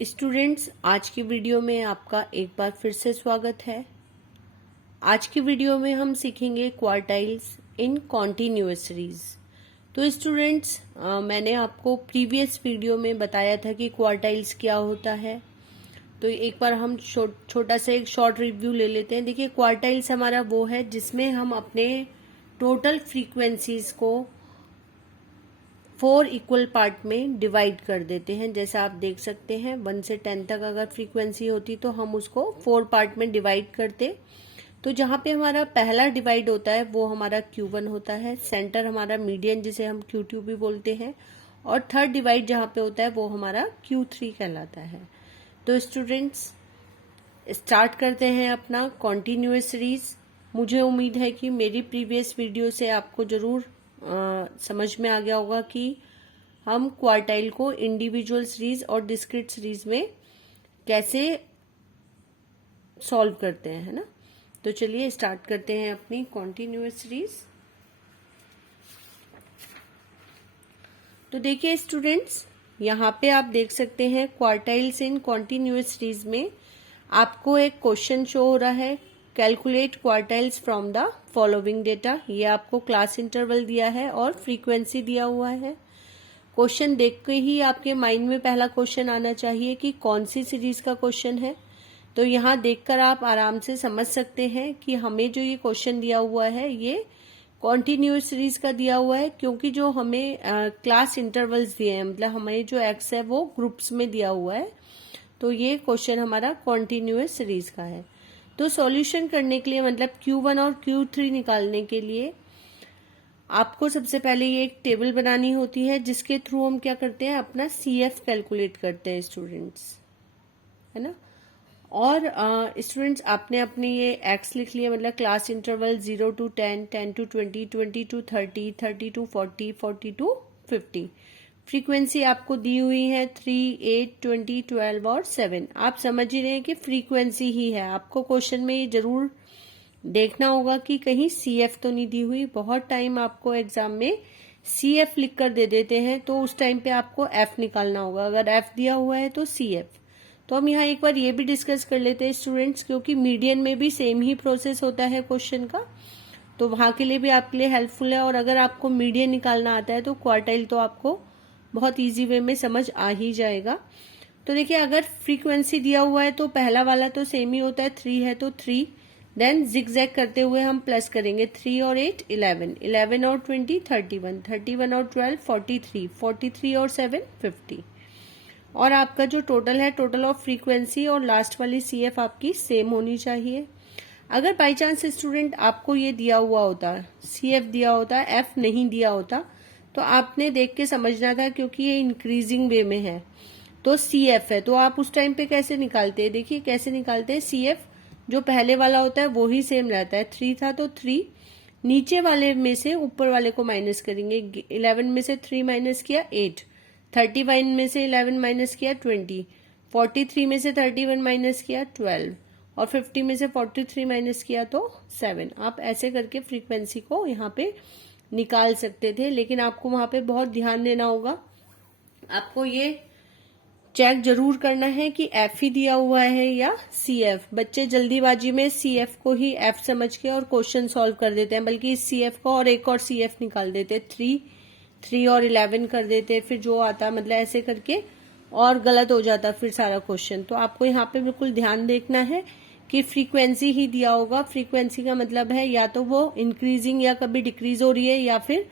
Students, आज की video में आपका एक बार फिर से स्वागत है। आज की वीडियो में हम सीखेंगे क्वार्टाइल्स इन कॉन्टिन्यूअस सीरीज। तो स्टूडेंट्स, मैंने आपको प्रीवियस वीडियो में बताया था कि क्वार्टाइल्स क्या होता है। तो एक बार हम छोटा सा एक शॉर्ट रिव्यू ले लेते हैं। देखिए, क्वार्टाइल्स हमारा वो है जिसमें हम अपने टोटल फ्रीक्वेंसीज को 4 इक्वल पार्ट में डिवाइड कर देते हैं। जैसा आप देख सकते हैं 1 से 10 तक अगर फ्रीक्वेंसी होती तो हम उसको 4 पार्ट में डिवाइड करते। तो जहां पे हमारा पहला डिवाइड होता है वो हमारा Q1 होता है, सेंटर हमारा मीडियन जिसे हम Q2 भी बोलते हैं, और थर्ड डिवाइड जहां पे होता है वो हमारा Q3 कहलाता है। तो स्टूडेंट्स, स्टार्ट करते हैं अपना कॉन्टिन्यूअस सीरीज। मुझे उम्मीद है कि मेरी प्रीवियस वीडियो से आपको जरूर समझ में आ गया होगा कि हम क्वार्टाइल को इंडिविजुअल सीरीज और डिस्क्रीट सीरीज में कैसे सॉल्व करते हैं, है ना। तो चलिए स्टार्ट करते हैं अपनी कॉन्टिन्यूअस सीरीज। तो देखिए स्टूडेंट्स, यहाँ पे आप देख सकते हैं क्वार्टाइल्स इन कॉन्टिन्यूअस सीरीज में आपको एक क्वेश्चन शो हो रहा है, calculate quartiles from the following data. ये आपको क्लास इंटरवल दिया है और फ्रीक्वेंसी दिया हुआ है। क्वेश्चन देख के ही आपके माइंड में पहला क्वेश्चन आना चाहिए कि कौन सी सीरीज का क्वेश्चन है। तो यहाँ देखकर आप आराम से समझ सकते हैं कि हमें जो ये क्वेश्चन दिया हुआ है ये कॉन्टिन्यूअस सीरीज का दिया हुआ है, क्योंकि जो हमें क्लास इंटरवल्स दिए हैं, मतलब हमें जो एक्स है वो ग्रुप्स में दिया हुआ है। तो ये क्वेश्चन हमारा कॉन्टिन्यूअस सीरीज का है। तो सॉल्यूशन करने के लिए, मतलब Q1 और Q3 निकालने के लिए आपको सबसे पहले ये एक टेबल बनानी होती है जिसके थ्रू हम क्या करते हैं, अपना CF कैलकुलेट करते हैं स्टूडेंट्स, है ना। और स्टूडेंट्स, आपने अपने ये एक्स लिख लिया, मतलब class interval 0 to 10, 10 to 20, 20 to 30, 30 to 40, 40 to 50। Frequency आपको दी हुई है 3, 8, 20, 12 और 7। आप समझ ही रहे हैं कि फ्रीक्वेंसी ही है। आपको क्वेश्चन में ये जरूर देखना होगा कि कहीं CF तो नहीं दी हुई। बहुत टाइम आपको एग्जाम में CF लिख कर दे देते हैं, तो उस टाइम पे आपको F निकालना होगा। अगर F दिया हुआ है तो CF। तो हम यहाँ एक बार ये भी डिस्कस कर लेते हैं स्टूडेंट्स, क्योंकि मीडियन में भी सेम ही प्रोसेस होता है क्वेश्चन का, तो वहां के लिए भी आपके लिए हेल्पफुल है। और अगर आपको मीडियन निकालना आता है तो क्वार्टाइल तो आपको बहुत इजी वे में समझ आ ही जाएगा। तो देखिए, अगर फ्रीक्वेंसी दिया हुआ है तो पहला वाला तो सेम ही होता है, 3 है तो 3, देन जिगजैग करते हुए हम प्लस करेंगे 3 और 8 11, 11 और 20 31, 31 और 12 43, 43 और 7 50। और आपका जो टोटल है, टोटल ऑफ फ्रीक्वेंसी और लास्ट वाली CF आपकी सेम होनी चाहिए। अगर बाई चांस स्टूडेंट आपको ये दिया हुआ होता, CF दिया होता, F नहीं दिया होता, तो आपने देख के समझना था, क्योंकि ये इंक्रीजिंग वे में है तो CF है। तो आप उस टाइम पे कैसे निकालते हैं, देखिए कैसे निकालते हैं। CF जो पहले वाला होता है वो ही सेम रहता है। 3 था तो 3, नीचे वाले में से ऊपर वाले को माइनस करेंगे। 11 में से 3 माइनस किया 8, 31 में से 11 माइनस किया 20, 43 में से 31 माइनस किया 12, और 50 में से 43 माइनस किया तो 7। आप ऐसे करके फ्रीक्वेंसी को यहाँ पे निकाल सकते थे, लेकिन आपको वहां पे बहुत ध्यान देना होगा। आपको ये चेक जरूर करना है कि F ही दिया हुआ है या CF। बच्चे जल्दीबाजी में CF को ही F समझ के और क्वेश्चन सॉल्व कर देते हैं, बल्कि इस CF को और एक और CF निकाल देते, 3 और 11 कर देते, फिर जो आता मतलब ऐसे करके और गलत हो जाता फिर सारा क्वेश्चन। तो आपको यहाँ पे बिल्कुल ध्यान देखना है कि फ्रीक्वेंसी ही दिया होगा। फ्रीक्वेंसी का मतलब है या तो वो इंक्रीजिंग या कभी डिक्रीज हो रही है, या फिर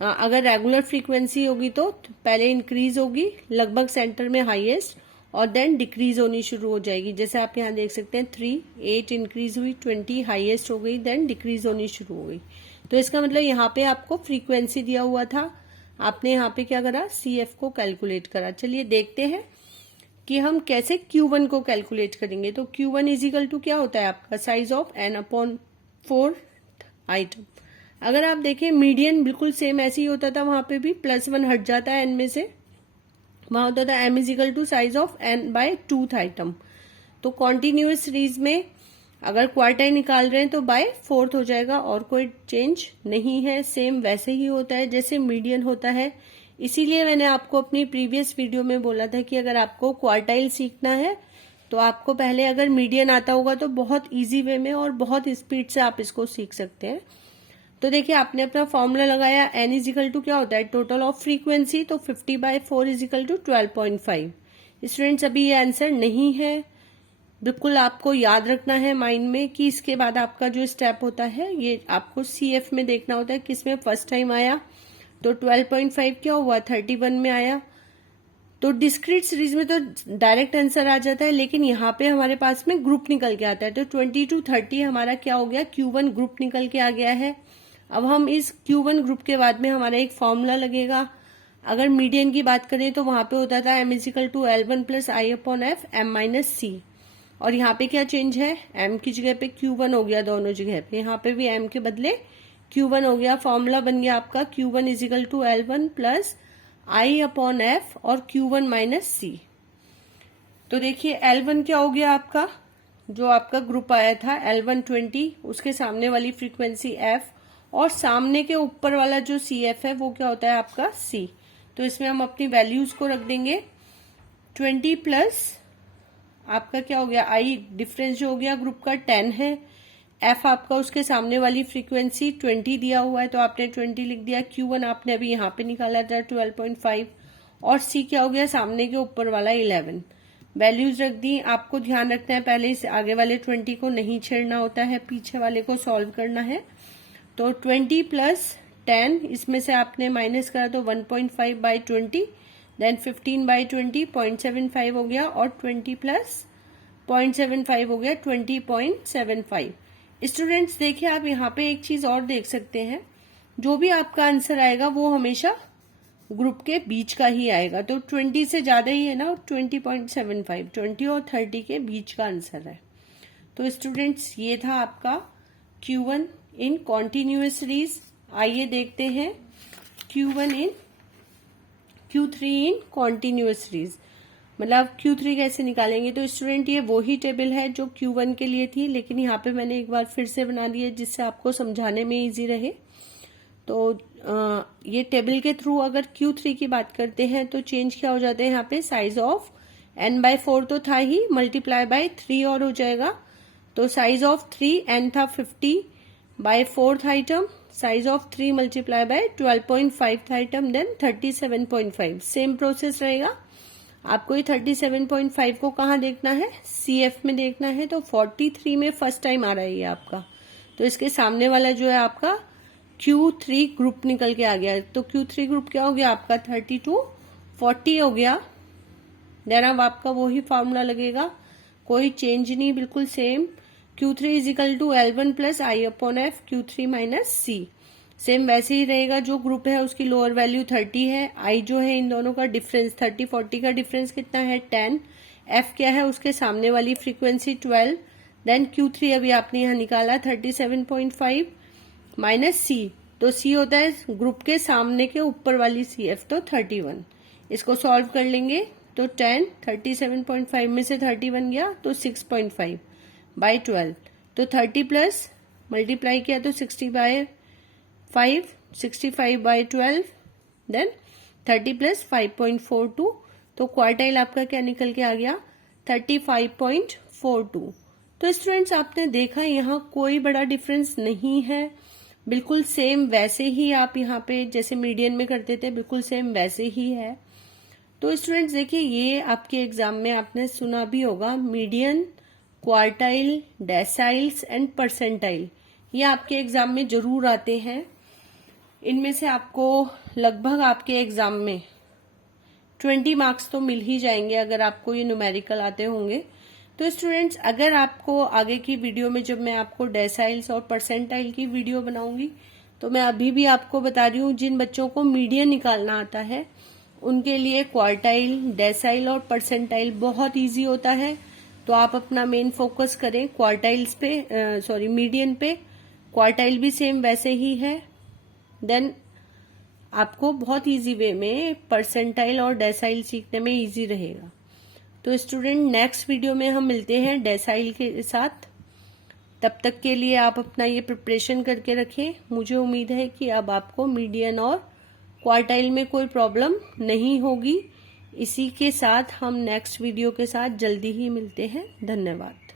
अगर रेगुलर फ्रीक्वेंसी होगी तो पहले इंक्रीज होगी लगभग सेंटर में हाईएस्ट, और देन डिक्रीज होनी शुरू हो जाएगी। जैसे आप यहाँ देख सकते हैं 3, 8 इंक्रीज हुई, 20 हाईएस्ट हो गई, देन डिक्रीज होनी शुरू हो गई। तो इसका मतलब यहाँ पे आपको फ्रीक्वेंसी दिया हुआ था, आपने यहाँ पे क्या करा, CF को कैलकुलेट करा। चलिए देखते हैं कि हम कैसे Q1 को कैलकुलेट करेंगे। तो Q1 इजिकल टू क्या होता है आपका, साइज ऑफ n/4 आइटम। अगर आप देखें मीडियन बिल्कुल सेम ऐसे ही होता था, वहां पे भी +1 हट जाता है n में से, वहां होता था m equal to size of n/2 item. तो कॉन्टिन्यूअस सीरीज में अगर क्वार्टाइल निकाल रहे हैं तो बाय 4th हो जाएगा, और कोई चेंज नहीं है, सेम वैसे ही होता है जैसे मीडियन होता है इसीलिए मैंने आपको अपनी प्रीवियस वीडियो में बोला था कि अगर आपको क्वार्टाइल सीखना है तो आपको पहले अगर मीडियन आता होगा तो बहुत इजी वे में और बहुत स्पीड से आप इसको सीख सकते हैं। तो देखिए आपने अपना फॉर्मूला लगाया, n इजिकल टू क्या होता है टोटल ऑफ फ्रीक्वेंसी, तो 50/4 इजिकल टू 12.5। स्टूडेंट्स अभी ये आंसर नहीं है, बिल्कुल आपको याद रखना है माइंड में कि इसके बाद आपका जो स्टेप होता है ये आपको CF में देखना होता है किसमें फर्स्ट टाइम आया। तो 12.5 क्या हुआ 31 में आया। तो डिस्क्रीट सीरीज में तो डायरेक्ट आंसर आ जाता है, लेकिन यहाँ पे हमारे पास में ग्रुप निकल के आता है। तो 20 to 30 हमारा क्या हो गया Q1 ग्रुप निकल के आ गया है। अब हम इस Q1 ग्रुप के बाद में हमारा एक फॉर्मूला लगेगा। अगर मीडियन की बात करें तो वहां पे होता था m equal to L1 plus I/F m minus C, और यहाँ पे क्या चेंज है m की जगह पे Q1 हो गया, दोनों जगह पे यहाँ पे भी m के बदले Q1 हो गया। फॉर्मूला बन गया आपका Q1 is equal to L1 plus I/F और Q1 माइनस C। तो देखिए L1 क्या हो गया आपका, जो आपका ग्रुप आया था L1 20, उसके सामने वाली फ्रीक्वेंसी F और सामने के ऊपर वाला जो CF है वो क्या होता है आपका C। तो इसमें हम अपनी वैल्यूज को रख देंगे 20 प्लस आपका क्या हो गया I डिफरेंस जो हो गया ग्रुप का 10 है, F आपका उसके सामने वाली फ्रीक्वेंसी 20 दिया हुआ है तो आपने 20 लिख दिया। Q1 आपने अभी यहाँ पे निकाला था 12.5 और C क्या हो गया सामने के ऊपर वाला 11। वैल्यूज रख दी। आपको ध्यान रखना है पहले इस आगे वाले 20 को नहीं छेड़ना होता है, पीछे वाले को सॉल्व करना है। तो 20 प्लस 10 इसमें से आपने माइनस करा तो 1.5/20, देन 15/20 0.75 हो गया और 20 प्लस 0.75 हो गया 20.75। स्टूडेंट्स देखिए आप यहाँ पे एक चीज और देख सकते हैं, जो भी आपका आंसर आएगा वो हमेशा ग्रुप के बीच का ही आएगा। तो 20 से ज्यादा ही है ना, 20.75 20 और 30 के बीच का आंसर है। तो स्टूडेंट्स ये था आपका Q1 इन कॉन्टिन्यूअस सीरीज। आइए देखते हैं Q3 इन कॉन्टिन्यूअस सीरीज, मतलब Q3 कैसे निकालेंगे। तो स्टूडेंट ये वही टेबल है जो Q1 के लिए थी, लेकिन यहाँ पे मैंने एक बार फिर से बना दी है जिससे आपको समझाने में इजी रहे। तो ये टेबल के थ्रू अगर Q3 की बात करते हैं तो चेंज क्या हो जाते हैं यहाँ पे, साइज ऑफ n/4 तो था ही, मल्टीप्लाई बाय 3 और हो जाएगा। तो साइज ऑफ 3 n था 50/4 item, size of 3 multiply by 12.5 item, then 37.5। Same process रहेगा। आपको ये 37.5 को कहाँ देखना है, CF में देखना है। तो 43 में फर्स्ट टाइम आ रहा है ये आपका, तो इसके सामने वाला जो है आपका Q3 ग्रुप निकल के आ गया। तो Q3 ग्रुप क्या हो गया आपका 32 40 हो गया। देन अब आपका वही फॉर्मूला लगेगा, कोई चेंज नहीं, बिल्कुल same. Q3 equal to L1 plus I/F Q3 minus C, same वैसे ही रहेगा। जो ग्रुप है उसकी लोअर वैल्यू 30 है, I जो है इन दोनों का डिफरेंस 30-40 का डिफरेंस कितना है 10, F क्या है उसके सामने वाली फ्रीक्वेंसी 12, देन Q3 अभी आपने यहाँ निकाला 37.5 माइनस C, तो C होता है ग्रुप के सामने के ऊपर वाली CF, तो 31। इसको सॉल्व कर लेंगे तो 10 37.5 में से 31 गया तो 6.5/12, तो 30 प्लस मल्टीप्लाई किया तो 65 65/12, देन 30 प्लस 5.42, तो क्वार्टाइल आपका क्या निकल के आ गया 35.42। तो स्टूडेंट्स आपने देखा यहाँ कोई बड़ा डिफरेंस नहीं है, बिल्कुल सेम वैसे ही आप यहाँ पे जैसे मीडियन में करते थे बिल्कुल सेम वैसे ही है। तो स्टूडेंट्स देखिए ये आपके एग्जाम में आपने सुना भी होगा, median, quartile, deciles and percentile, ये आपके एग्जाम में जरूर आते हैं। इनमें से आपको लगभग आपके एग्जाम में 20 मार्क्स तो मिल ही जाएंगे अगर आपको ये न्यूमेरिकल आते होंगे। तो स्टूडेंट्स अगर आपको आगे की वीडियो में जब मैं आपको डेसाइल्स और परसेंटाइल की वीडियो बनाऊंगी तो मैं अभी भी आपको बता रही हूँ, जिन बच्चों को मीडियन निकालना आता है उनके लिए क्वार्टाइल, डेसाइल और परसेंटाइल बहुत इजी होता है। तो आप अपना मेन फोकस करें क्वार्टाइल्स पे, मीडियन पे। क्वार्टाइल भी सेम वैसे ही है, देन आपको बहुत इजी वे में परसेंटाइल और डेसाइल सीखने में इजी रहेगा। तो स्टूडेंट नेक्स्ट वीडियो में हम मिलते हैं डेसाइल के साथ, तब तक के लिए आप अपना ये प्रिपरेशन करके रखें। मुझे उम्मीद है कि अब आपको मीडियन और क्वार्टाइल में कोई प्रॉब्लम नहीं होगी। इसी के साथ हम नेक्स्ट वीडियो के साथ जल्दी ही मिलते हैं। धन्यवाद।